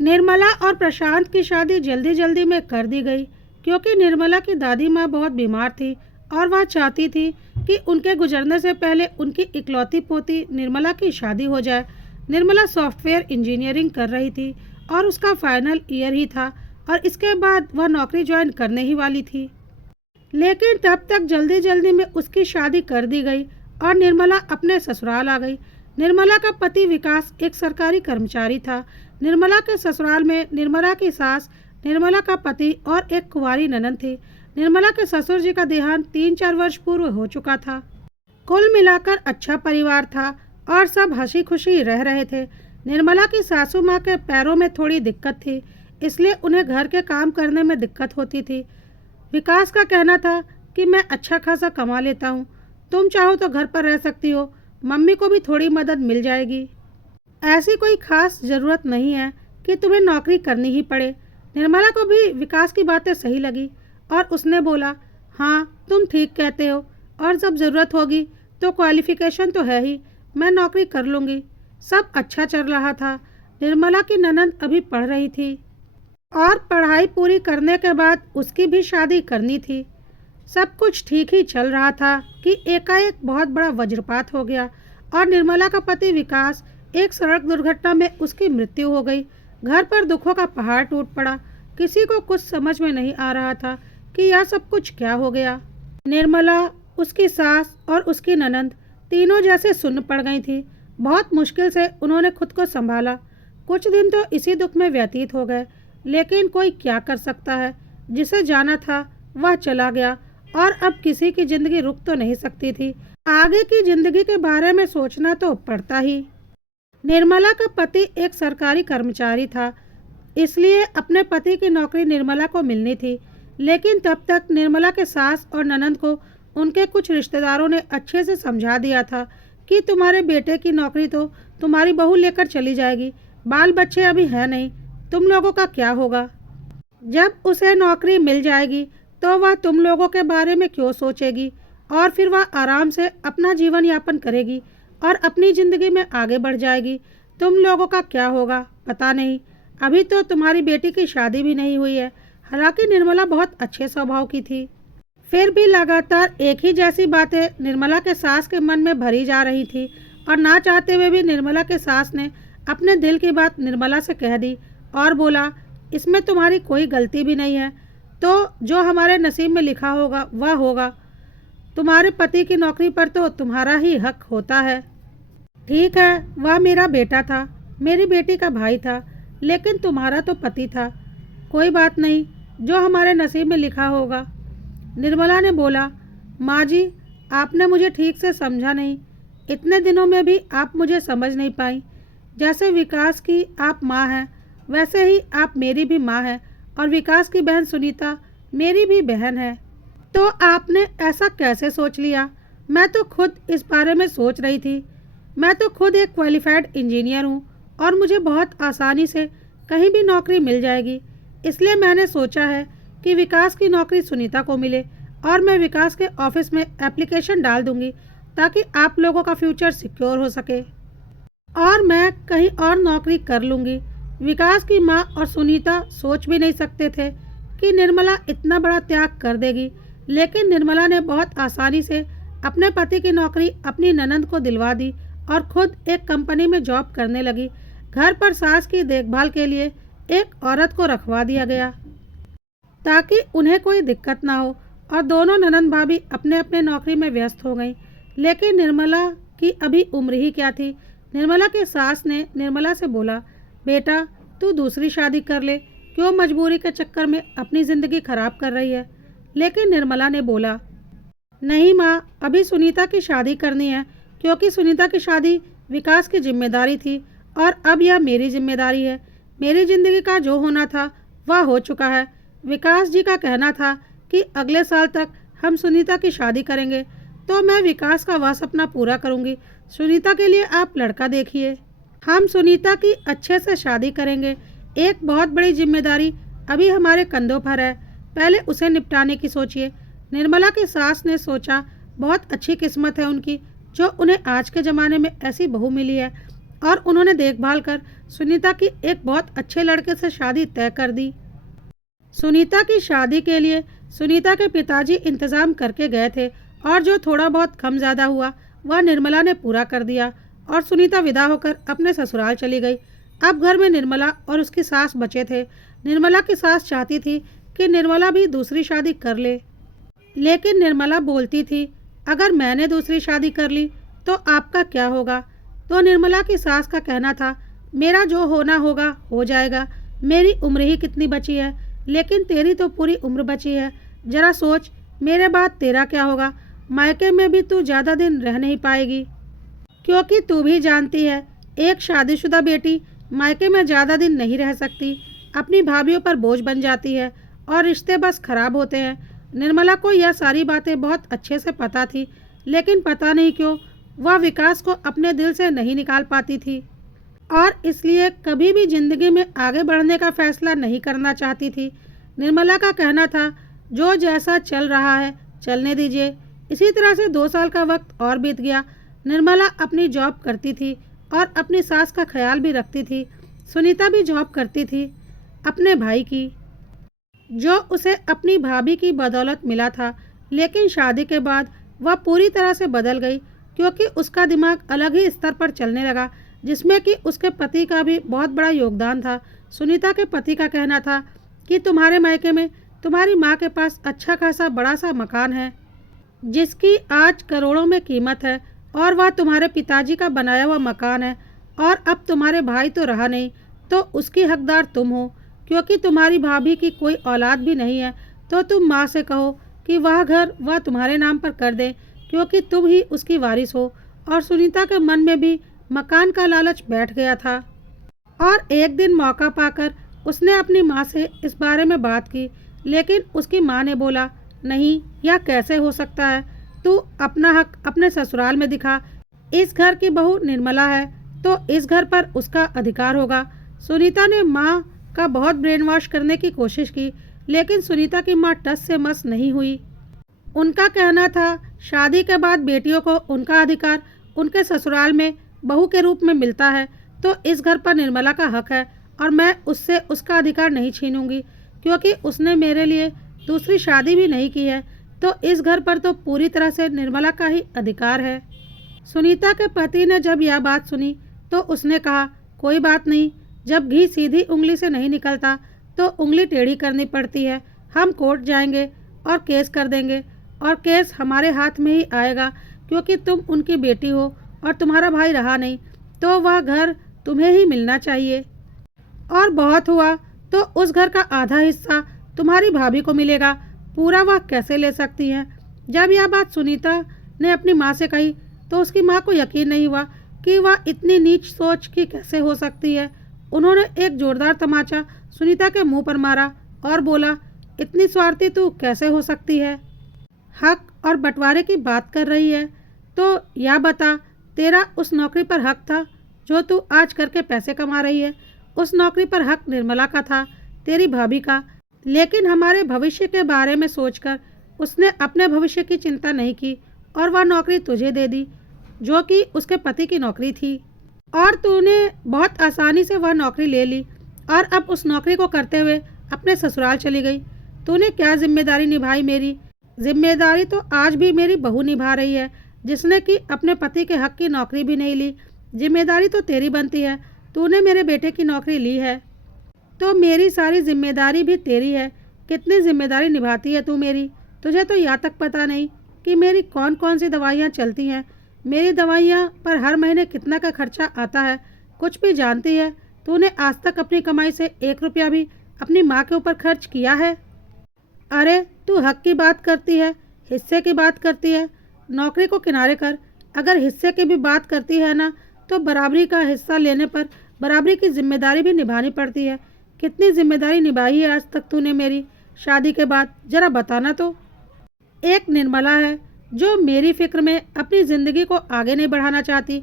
निर्मला और प्रशांत की शादी जल्दी जल्दी में कर दी गई क्योंकि निर्मला की दादी माँ बहुत बीमार थी और वह चाहती थी कि उनके गुजरने से पहले उनकी इकलौती पोती निर्मला की शादी हो जाए। निर्मला सॉफ्टवेयर इंजीनियरिंग कर रही थी और उसका फाइनल ईयर ही था और इसके बाद वह नौकरी ज्वाइन करने ही वाली थी। लेकिन तब तक जल्दी जल्दी में उसकी शादी कर दी गई और निर्मला अपने ससुराल आ गई। निर्मला का पति विकास एक सरकारी कर्मचारी था। निर्मला के ससुराल में निर्मला की सास, निर्मला का पति और एक कुंवारी ननद थी। निर्मला के ससुर जी का देहांत 3-4 वर्ष पूर्व हो चुका था। कुल मिलाकर अच्छा परिवार था और सब हंसी खुशी रह रहे थे। निर्मला की सासू माँ के पैरों में थोड़ी दिक्कत थी, इसलिए उन्हें घर के काम करने में दिक्कत होती थी। विकास का कहना था कि मैं अच्छा खासा कमा लेता हूँ, तुम चाहो तो घर पर रह सकती हो, मम्मी को भी थोड़ी मदद मिल जाएगी। ऐसी कोई खास ज़रूरत नहीं है कि तुम्हें नौकरी करनी ही पड़े। निर्मला को भी विकास की बातें सही लगी और उसने बोला, हाँ तुम ठीक कहते हो, और जब ज़रूरत होगी तो क्वालिफ़िकेशन तो है ही, मैं नौकरी कर लूँगी। सब अच्छा चल रहा था। निर्मला की ननद अभी पढ़ रही थी और पढ़ाई पूरी करने के बाद उसकी भी शादी करनी थी। सब कुछ ठीक ही चल रहा था कि एकाएक बहुत बड़ा वज्रपात हो गया और निर्मला का पति विकास एक सड़क दुर्घटना में उसकी मृत्यु हो गई। घर पर दुखों का पहाड़ टूट पड़ा। किसी को कुछ समझ में नहीं आ रहा था कि यह सब कुछ क्या हो गया। निर्मला, उसकी सास और उसकी ननद तीनों जैसे सुन्न पड़ गई थी। बहुत मुश्किल से उन्होंने खुद को संभाला। कुछ दिन तो इसी दुख में व्यतीत हो गए, लेकिन कोई क्या कर सकता है। जिसे जाना था वह चला गया और अब किसी की जिंदगी रुक तो नहीं सकती थी। आगे की जिंदगी के बारे में सोचना तो पड़ता ही। निर्मला का पति एक सरकारी कर्मचारी था, इसलिए अपने पति की नौकरी निर्मला को मिलनी थी। लेकिन तब तक निर्मला के सास और ननद को उनके कुछ रिश्तेदारों ने अच्छे से समझा दिया था कि तुम्हारे बेटे की नौकरी तो तुम्हारी बहू लेकर चली जाएगी, बाल बच्चे अभी हैं नहीं, तुम लोगों का क्या होगा। जब उसे नौकरी मिल जाएगी तो वह तुम लोगों के बारे में क्यों सोचेगी और फिर वह आराम से अपना जीवन यापन करेगी और अपनी ज़िंदगी में आगे बढ़ जाएगी। तुम लोगों का क्या होगा पता नहीं। अभी तो तुम्हारी बेटी की शादी भी नहीं हुई है। हालांकि निर्मला बहुत अच्छे स्वभाव की थी, फिर भी लगातार एक ही जैसी बातें निर्मला के सास के मन में भरी जा रही थी और ना चाहते हुए भी निर्मला के सास ने अपने दिल की बात निर्मला से कह दी और बोला, इसमें तुम्हारी कोई गलती भी नहीं है, तो जो हमारे नसीब में लिखा होगा वह होगा। तुम्हारे पति की नौकरी पर तो तुम्हारा ही हक होता है। ठीक है, वह मेरा बेटा था, मेरी बेटी का भाई था, लेकिन तुम्हारा तो पति था। कोई बात नहीं, जो हमारे नसीब में लिखा होगा। निर्मला ने बोला, माँ जी, आपने मुझे ठीक से समझा नहीं। इतने दिनों में भी आप मुझे समझ नहीं पाई। जैसे विकास की आप माँ हैं, वैसे ही आप मेरी भी माँ हैं और विकास की बहन सुनीता मेरी भी बहन है। तो आपने ऐसा कैसे सोच लिया? मैं तो खुद इस बारे में सोच रही थी। मैं तो खुद एक क्वालिफाइड इंजीनियर हूँ और मुझे बहुत आसानी से कहीं भी नौकरी मिल जाएगी। इसलिए मैंने सोचा है कि विकास की नौकरी सुनीता को मिले और मैं विकास के ऑफिस में एप्लीकेशन डाल दूँगी ताकि आप लोगों का फ्यूचर सिक्योर हो सके और मैं कहीं और नौकरी कर लूँगी। विकास की माँ और सुनीता सोच भी नहीं सकते थे कि निर्मला इतना बड़ा त्याग कर देगी, लेकिन निर्मला ने बहुत आसानी से अपने पति की नौकरी अपनी ननद को दिलवा दी और खुद एक कंपनी में जॉब करने लगी। घर पर सास की देखभाल के लिए एक औरत को रखवा दिया गया ताकि उन्हें कोई दिक्कत ना हो और दोनों ननद भाभी अपने अपने नौकरी में व्यस्त हो गईं। लेकिन निर्मला की अभी उम्र ही क्या थी। निर्मला के सास ने निर्मला से बोला, बेटा तू दूसरी शादी कर ले, क्यों मजबूरी के चक्कर में अपनी ज़िंदगी खराब कर रही है। लेकिन निर्मला ने बोला, नहीं माँ, अभी सुनीता की शादी करनी है, क्योंकि सुनीता की शादी विकास की जिम्मेदारी थी और अब यह मेरी जिम्मेदारी है। मेरी ज़िंदगी का जो होना था वह हो चुका है। विकास जी का कहना था कि अगले साल तक हम सुनीता की शादी करेंगे, तो मैं विकास का वह सपना पूरा करूंगी। सुनीता के लिए आप लड़का देखिए। हम सुनीता की अच्छे से शादी करेंगे। एक बहुत बड़ी जिम्मेदारी अभी हमारे कंधों पर है, पहले उसे निपटाने की सोचिए। निर्मला की सास ने सोचा, बहुत अच्छी किस्मत है उनकी जो उन्हें आज के ज़माने में ऐसी बहू मिली है और उन्होंने देखभाल कर सुनीता की एक बहुत अच्छे लड़के से शादी तय कर दी। सुनीता की शादी के लिए सुनीता के पिताजी इंतज़ाम करके गए थे और जो थोड़ा बहुत कम ज़्यादा हुआ वह निर्मला ने पूरा कर दिया और सुनीता विदा होकर अपने ससुराल चली गई। अब घर में निर्मला और उसकी सास बचे थे। निर्मला की सास चाहती थी कि निर्मला भी दूसरी शादी कर ले, लेकिन निर्मला बोलती थी, अगर मैंने दूसरी शादी कर ली तो आपका क्या होगा। तो निर्मला की सास का कहना था, मेरा जो होना होगा हो जाएगा, मेरी उम्र ही कितनी बची है, लेकिन तेरी तो पूरी उम्र बची है। जरा सोच, मेरे बाद तेरा क्या होगा। मायके में भी तू ज़्यादा दिन रह नहीं पाएगी, क्योंकि तू भी जानती है एक शादीशुदा बेटी मायके में ज़्यादा दिन नहीं रह सकती, अपनी भाभीयों पर बोझ बन जाती है और रिश्ते बस खराब होते हैं। निर्मला को यह सारी बातें बहुत अच्छे से पता थी, लेकिन पता नहीं क्यों वह विकास को अपने दिल से नहीं निकाल पाती थी और इसलिए कभी भी जिंदगी में आगे बढ़ने का फैसला नहीं करना चाहती थी। निर्मला का कहना था, जो जैसा चल रहा है चलने दीजिए। इसी तरह से 2 साल का वक्त और बीत गया। निर्मला अपनी जॉब करती थी और अपनी सास का ख्याल भी रखती थी। सुनीता भी जॉब करती थी अपने भाई की, जो उसे अपनी भाभी की बदौलत मिला था, लेकिन शादी के बाद वह पूरी तरह से बदल गई, क्योंकि उसका दिमाग अलग ही स्तर पर चलने लगा, जिसमें कि उसके पति का भी बहुत बड़ा योगदान था। सुनीता के पति का कहना था कि तुम्हारे मायके में तुम्हारी माँ के पास अच्छा खासा बड़ा सा मकान है, जिसकी आज करोड़ों में कीमत है, और वह तुम्हारे पिताजी का बनाया हुआ मकान है, और अब तुम्हारे भाई तो रहा नहीं, तो उसकी हकदार तुम हो, क्योंकि तुम्हारी भाभी की कोई औलाद भी नहीं है। तो तुम माँ से कहो कि वह घर वह तुम्हारे नाम पर कर दे, क्योंकि तुम ही उसकी वारिस हो। और सुनीता के मन में भी मकान का लालच बैठ गया था और एक दिन मौका पाकर उसने अपनी माँ से इस बारे में बात की, लेकिन उसकी माँ ने बोला, नहीं, यह कैसे हो सकता है, तू अपना हक अपने ससुराल में दिखा। इस घर की बहू निर्मला है तो इस घर पर उसका अधिकार होगा। सुनीता ने माँ का बहुत ब्रेन वॉश करने की कोशिश की, लेकिन सुनीता की माँ टस से मस नहीं हुई। उनका कहना था, शादी के बाद बेटियों को उनका अधिकार उनके ससुराल में बहू के रूप में मिलता है, तो इस घर पर निर्मला का हक है और मैं उससे उसका अधिकार नहीं छीनूंगी, क्योंकि उसने मेरे लिए दूसरी शादी भी नहीं की है, तो इस घर पर तो पूरी तरह से निर्मला का ही अधिकार है। सुनीता के पति ने जब यह बात सुनी तो उसने कहा, कोई बात नहीं, जब घी सीधी उंगली से नहीं निकलता तो उंगली टेढ़ी करनी पड़ती है। हम कोर्ट जाएंगे और केस कर देंगे, और केस हमारे हाथ में ही आएगा, क्योंकि तुम उनकी बेटी हो और तुम्हारा भाई रहा नहीं, तो वह घर तुम्हें ही मिलना चाहिए, और बहुत हुआ तो उस घर का आधा हिस्सा तुम्हारी भाभी को मिलेगा, पूरा वह कैसे ले सकती हैं। जब यह बात सुनीता ने अपनी माँ से कही तो उसकी माँ को यकीन नहीं हुआ कि वह इतनी नीच सोच की कैसे हो सकती है। उन्होंने एक जोरदार तमाचा सुनीता के मुंह पर मारा और बोला, इतनी स्वार्थी तू कैसे हो सकती है। हक और बंटवारे की बात कर रही है, तो यह बता, तेरा उस नौकरी पर हक था जो तू आज करके पैसे कमा रही है। उस नौकरी पर हक निर्मला का था, तेरी भाभी का, लेकिन हमारे भविष्य के बारे में सोचकर उसने अपने भविष्य की चिंता नहीं की और वह नौकरी तुझे दे दी, जो कि उसके पति की नौकरी थी, और तूने बहुत आसानी से वह नौकरी ले ली और अब उस नौकरी को करते हुए अपने ससुराल चली गई। तूने क्या जिम्मेदारी निभाई मेरी? जिम्मेदारी तो आज भी मेरी बहू निभा रही है, जिसने कि अपने पति के हक की नौकरी भी नहीं ली। जिम्मेदारी तो तेरी बनती है, तूने मेरे बेटे की नौकरी ली है तो मेरी सारी जिम्मेदारी भी तेरी है। कितनी जिम्मेदारी निभाती है तू मेरी? तुझे तो यहाँ तक पता नहीं कि मेरी कौन कौन सी दवाइयाँ चलती हैं, मेरी दवाइयाँ पर हर महीने कितना का खर्चा आता है, कुछ भी जानती है? तूने आज तक अपनी कमाई से 1 रुपया भी अपनी माँ के ऊपर खर्च किया है? अरे तू हक की बात करती है, हिस्से की बात करती है, नौकरी को किनारे कर। अगर हिस्से की भी बात करती है ना, तो बराबरी का हिस्सा लेने पर बराबरी की जिम्मेदारी भी निभानी पड़ती है। कितनी जिम्मेदारी निभाई है आज तक तूने मेरी शादी के बाद, जरा बताना तो। एक निर्मला है जो मेरी फिक्र में अपनी ज़िंदगी को आगे नहीं बढ़ाना चाहती,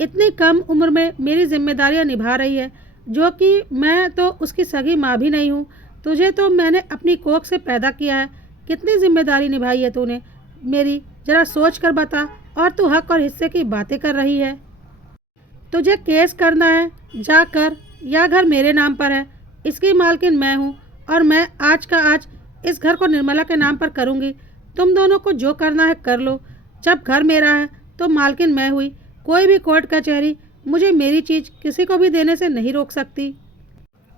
इतनी कम उम्र में मेरी जिम्मेदारियां निभा रही है, जो कि मैं तो उसकी सगी माँ भी नहीं हूँ। तुझे तो मैंने अपनी कोख से पैदा किया है, कितनी जिम्मेदारी निभाई है तूने मेरी, जरा सोच कर बता। और तू हक और हिस्से की बातें कर रही है। तुझे केस करना है जा कर, यह घर मेरे नाम पर है, इसकी मालकिन मैं हूँ और मैं आज का आज इस घर को निर्मला के नाम पर करूँगी। तुम दोनों को जो करना है कर लो। जब घर मेरा है तो मालकिन मैं हुई। कोई भी कोर्ट कचहरी मुझे मेरी चीज़ किसी को भी देने से नहीं रोक सकती।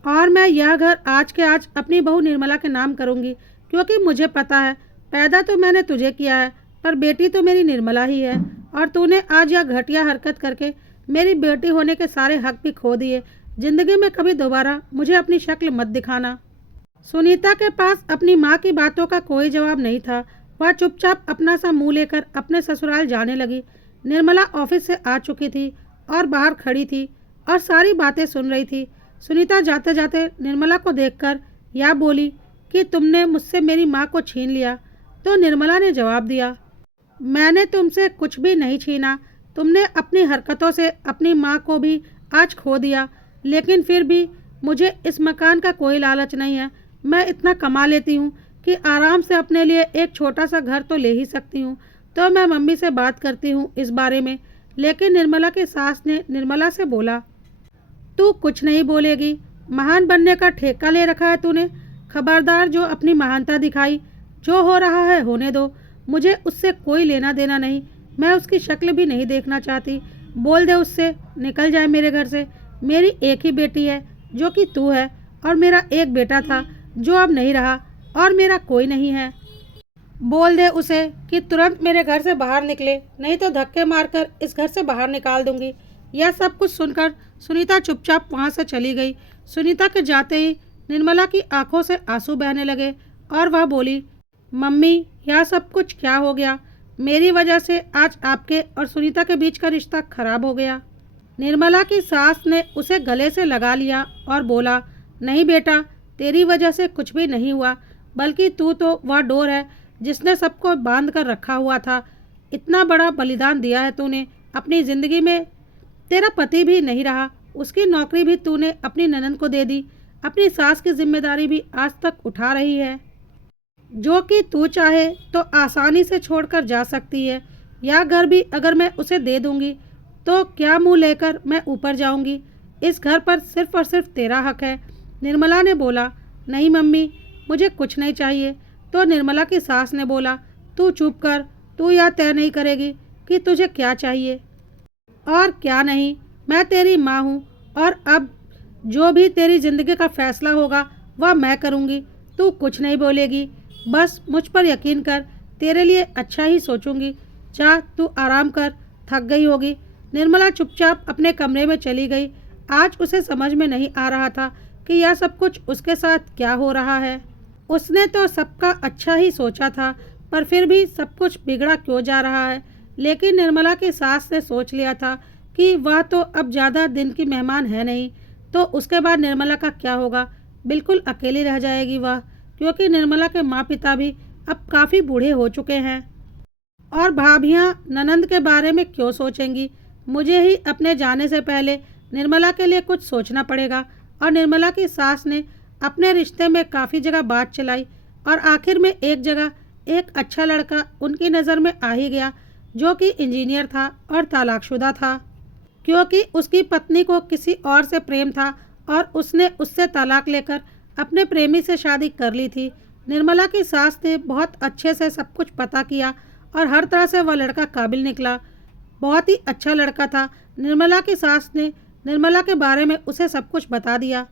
और मैं यह घर आज के आज अपनी बहू निर्मला के नाम करूँगी, क्योंकि मुझे पता है पैदा तो मैंने तुझे किया है पर बेटी तो मेरी निर्मला ही है, और तूने आज यह घटिया हरकत करके मेरी बेटी होने के सारे हक भी खो दिए। जिंदगी में कभी दोबारा मुझे अपनी शक्ल मत दिखाना। सुनीता के पास अपनी माँ की बातों का कोई जवाब नहीं था। वह चुपचाप अपना सा मुंह लेकर अपने ससुराल जाने लगी। निर्मला ऑफिस से आ चुकी थी और बाहर खड़ी थी और सारी बातें सुन रही थी। सुनीता जाते जाते निर्मला को देखकर यह बोली कि तुमने मुझसे मेरी माँ को छीन लिया। तो निर्मला ने जवाब दिया, मैंने तुमसे कुछ भी नहीं छीना। तुमने अपनी हरकतों से अपनी माँ को भी आज खो दिया, लेकिन फिर भी मुझे इस मकान का कोई लालच नहीं है। मैं इतना कमा लेती हूँ कि आराम से अपने लिए एक छोटा सा घर तो ले ही सकती हूँ। तो मैं मम्मी से बात करती हूँ इस बारे में। लेकिन निर्मला की सास ने निर्मला से बोला, तू कुछ नहीं बोलेगी, महान बनने का ठेका ले रखा है तूने। खबरदार जो अपनी महानता दिखाई। जो हो रहा है होने दो, मुझे उससे कोई लेना देना नहीं। मैं उसकी शक्ल भी नहीं देखना चाहती। बोल दे उससे निकल जाए मेरे घर से। मेरी एक ही बेटी है जो कि तू है, और मेरा एक बेटा था जो अब नहीं रहा, और मेरा कोई नहीं है। बोल दे उसे कि तुरंत मेरे घर से बाहर निकले, नहीं तो धक्के मारकर इस घर से बाहर निकाल दूंगी। यह सब कुछ सुनकर सुनीता चुपचाप वहाँ से चली गई। सुनीता के जाते ही निर्मला की आंखों से आंसू बहने लगे और वह बोली, मम्मी यह सब कुछ क्या हो गया? मेरी वजह से आज आपके और सुनीता के बीच का रिश्ता खराब हो गया। निर्मला की सास ने उसे गले से लगा लिया और बोला, नहीं बेटा, तेरी वजह से कुछ भी नहीं हुआ, बल्कि तू तो वह डोर है जिसने सबको बांध कर रखा हुआ था। इतना बड़ा बलिदान दिया है तूने अपनी ज़िंदगी में। तेरा पति भी नहीं रहा, उसकी नौकरी भी तूने अपनी ननद को दे दी। अपनी सास की जिम्मेदारी भी आज तक उठा रही है, जो कि तू चाहे तो आसानी से छोड़कर जा सकती है। यह घर भी अगर मैं उसे दे दूंगी तो क्या मुंह लेकर मैं ऊपर जाऊंगी? इस घर पर सिर्फ और सिर्फ तेरा हक है। निर्मला ने बोला, नहीं मम्मी, मुझे कुछ नहीं चाहिए। तो निर्मला की सास ने बोला, तू चुप कर, तू यह तय नहीं करेगी कि तुझे क्या चाहिए और क्या नहीं। मैं तेरी माँ हूँ और अब जो भी तेरी ज़िंदगी का फैसला होगा वह मैं करूँगी। तू कुछ नहीं बोलेगी, बस मुझ पर यकीन कर, तेरे लिए अच्छा ही सोचूंगी। जा तू आराम कर, थक गई होगी। निर्मला चुपचाप अपने कमरे में चली गई। आज उसे समझ में नहीं आ रहा था कि यह सब कुछ उसके साथ क्या हो रहा है। उसने तो सबका अच्छा ही सोचा था, पर फिर भी सब कुछ बिगड़ा क्यों जा रहा है। लेकिन निर्मला की सास ने सोच लिया था कि वह तो अब ज़्यादा दिन की मेहमान है नहीं, तो उसके बाद निर्मला का क्या होगा? बिल्कुल अकेली रह जाएगी वह, क्योंकि निर्मला के माँ पिता भी अब काफ़ी बूढ़े हो चुके हैं। और भाभियाँ ननंद के बारे में क्यों सोचेंगी? मुझे ही अपने जाने से पहले निर्मला के लिए कुछ सोचना पड़ेगा। और निर्मला की सास ने अपने रिश्ते में काफ़ी जगह बात चलाई और आखिर में एक जगह एक अच्छा लड़का उनकी नज़र में आ ही गया, जो कि इंजीनियर था और तलाकशुदा था, क्योंकि उसकी पत्नी को किसी और से प्रेम था और उसने उससे तलाक लेकर अपने प्रेमी से शादी कर ली थी। निर्मला की सास ने बहुत अच्छे से सब कुछ पता किया और हर तरह से वह लड़का काबिल निकला। बहुत ही अच्छा लड़का था। निर्मला की सास ने निर्मला के बारे में उसे सब कुछ बता दिया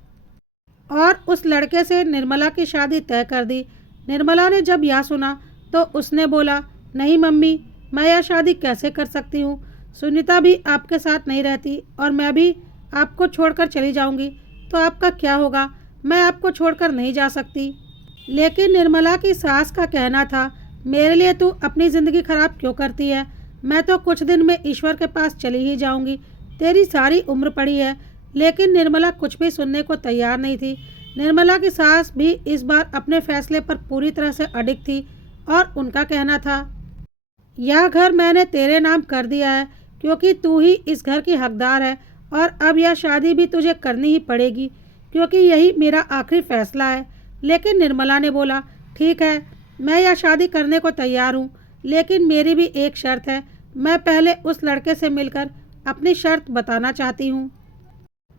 और उस लड़के से निर्मला की शादी तय कर दी। निर्मला ने जब यह सुना तो उसने बोला, नहीं मम्मी, मैं यह शादी कैसे कर सकती हूँ? सुनीता भी आपके साथ नहीं रहती और मैं भी आपको छोड़कर चली जाऊँगी तो आपका क्या होगा? मैं आपको छोड़कर नहीं जा सकती। लेकिन निर्मला की सास का कहना था, मेरे लिए तू अपनी ज़िंदगी खराब क्यों करती है? मैं तो कुछ दिन में ईश्वर के पास चली ही जाऊंगी, तेरी सारी उम्र पड़ी है। लेकिन निर्मला कुछ भी सुनने को तैयार नहीं थी। निर्मला की सास भी इस बार अपने फैसले पर पूरी तरह से अडिग थी और उनका कहना था, यह घर मैंने तेरे नाम कर दिया है क्योंकि तू ही इस घर की हकदार है, और अब यह शादी भी तुझे करनी ही पड़ेगी क्योंकि यही मेरा आखिरी फैसला है। लेकिन निर्मला ने बोला, ठीक है, मैं यह शादी करने को तैयार हूँ, लेकिन मेरी भी एक शर्त है। मैं पहले उस लड़के से मिलकर अपनी शर्त बताना चाहती हूँ।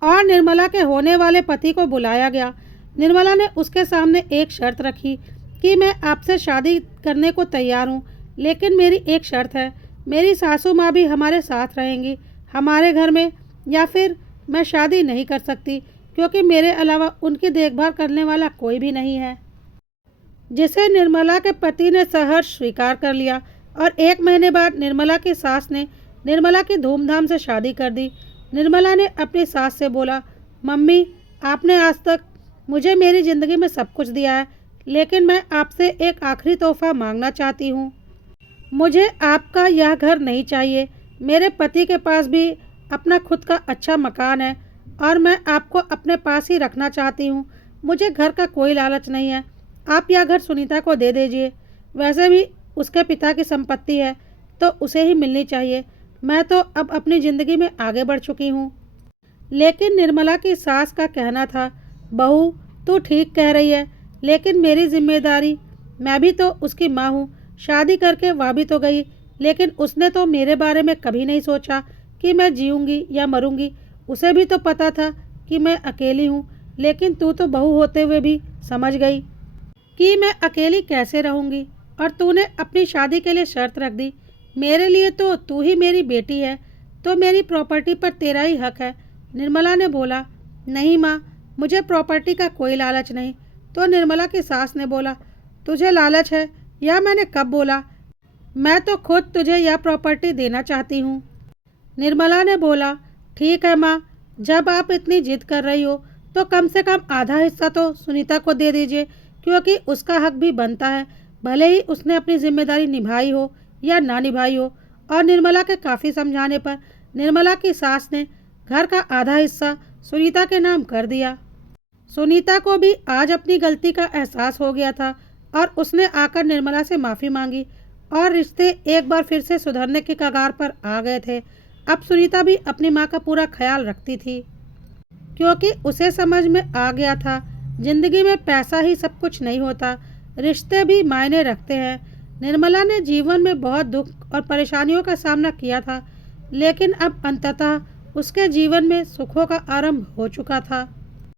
और निर्मला के होने वाले पति को बुलाया गया। निर्मला ने उसके सामने एक शर्त रखी कि मैं आपसे शादी करने को तैयार हूँ, लेकिन मेरी एक शर्त है, मेरी सासू माँ भी हमारे साथ रहेंगी हमारे घर में, या फिर मैं शादी नहीं कर सकती क्योंकि मेरे अलावा उनकी देखभाल करने वाला कोई भी नहीं है। जिसे निर्मला के पति ने सहर्ष स्वीकार कर लिया और 1 महीने बाद निर्मला की सास ने निर्मला की धूमधाम से शादी कर दी। निर्मला ने अपनी सास से बोला, मम्मी, आपने आज तक मुझे मेरी ज़िंदगी में सब कुछ दिया है, लेकिन मैं आपसे एक आखिरी तोहफा मांगना चाहती हूँ। मुझे आपका यह घर नहीं चाहिए। मेरे पति के पास भी अपना खुद का अच्छा मकान है और मैं आपको अपने पास ही रखना चाहती हूँ। मुझे घर का कोई लालच नहीं है। आप यह घर सुनीता को दे दीजिए। वैसे भी उसके पिता की संपत्ति है तो उसे ही मिलनी चाहिए। मैं तो अब अपनी ज़िंदगी में आगे बढ़ चुकी हूँ। लेकिन निर्मला की सास का कहना था, बहू, तू ठीक कह रही है, लेकिन मेरी जिम्मेदारी, मैं भी तो उसकी माँ हूँ। शादी करके वह भी तो गई, लेकिन उसने तो मेरे बारे में कभी नहीं सोचा कि मैं जीऊँगी या मरूँगी। उसे भी तो पता था कि मैं अकेली हूँ, लेकिन तू तो बहू होते हुए भी समझ गई कि मैं अकेली कैसे रहूँगी, और तूने अपनी शादी के लिए शर्त रख दी। मेरे लिए तो तू ही मेरी बेटी है, तो मेरी प्रॉपर्टी पर तेरा ही हक है। निर्मला ने बोला, नहीं माँ, मुझे प्रॉपर्टी का कोई लालच नहीं। तो निर्मला की सास ने बोला, तुझे लालच है? या मैंने कब बोला? मैं तो खुद तुझे यह प्रॉपर्टी देना चाहती हूँ। निर्मला ने बोला, ठीक है माँ, जब आप इतनी जिद कर रही हो तो कम से कम आधा हिस्सा तो सुनीता को दे दीजिए, क्योंकि उसका हक भी बनता है, भले ही उसने अपनी जिम्मेदारी निभाई हो या ना निभाई हो। और निर्मला के काफ़ी समझाने पर निर्मला की सास ने घर का आधा हिस्सा सुनीता के नाम कर दिया। सुनीता को भी आज अपनी गलती का एहसास हो गया था और उसने आकर निर्मला से माफ़ी मांगी और रिश्ते एक बार फिर से सुधरने के कगार पर आ गए थे। अब सुनीता भी अपनी माँ का पूरा ख्याल रखती थी, क्योंकि उसे समझ में आ गया था जिंदगी में पैसा ही सब कुछ नहीं होता, रिश्ते भी मायने रखते हैं। निर्मला ने जीवन में बहुत दुख और परेशानियों का सामना किया था, लेकिन अब अंततः उसके जीवन में सुखों का आरंभ हो चुका था।